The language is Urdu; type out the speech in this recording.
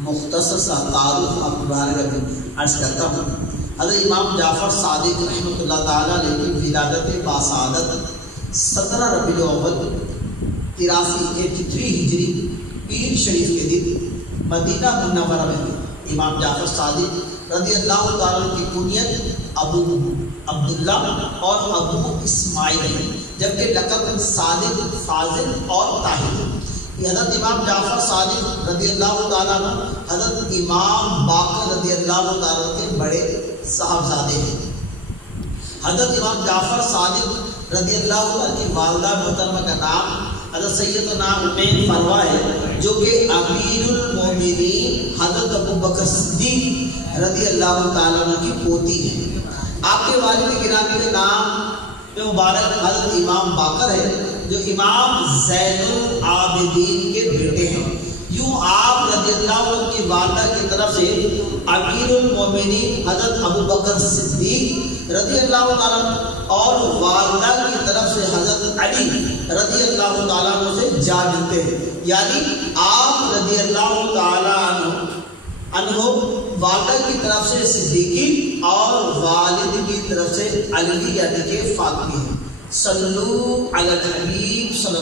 مختصر سا تعارف آپ کے بارے میں عرض کرتا ہوں۔ حضرت امام جعفر صادق رحمۃ اللہ تعالیٰ علیہ کی ولادت باسعادت 17 ربیع الاول 83 ہجری پیر شریف کے دن مدینہ منورہ میں ہوئی۔ امام جعفر صادق رضی اللہ تعالیٰ کی کنیت ابو عبداللہ اور ابو اسماعیل ہے، جبکہ لقب صادق، فاضل اور طاہر ہے۔ حضرت امام جعفر صادق رضی اللہ تعالیٰ عنہ حضرت امام باقر رضی اللہ تعالیٰ کے بڑے صاحبزادے ہیں۔ حضرت امام جعفر صادق رضی اللہ تعالیٰ کی والدہ محترمہ کا نام حضرت سیدنا امین فروا ہے، جو کہ امیر المومنین حضرت ابو بکر صدیق رضی اللہ تعالیٰ عنہ کی پوتی ہے۔ آپ کے والد گرامی کے نام مبارک حضرت امام باقر ہے، جو امام زین العابدین کے بیٹے ہیں۔ یوں آپ رضی اللہ عنہ کی والدہ کی طرف سے امیر المومنین حضرت ابو بکر صدیق رضی اللہ تعالیٰ عنہ اور والدہ کی طرف سے حضرت علی رضی اللہ تعالیٰ عنہ سے جا ملتے ہیں، یعنی آپ رضی اللہ تعالیٰ عنہ والدہ کی طرف سے صدیقی اور والد کی طرف سے علی یعنی کہ فاطمی ہیں۔ صلو علی الحبیب صلی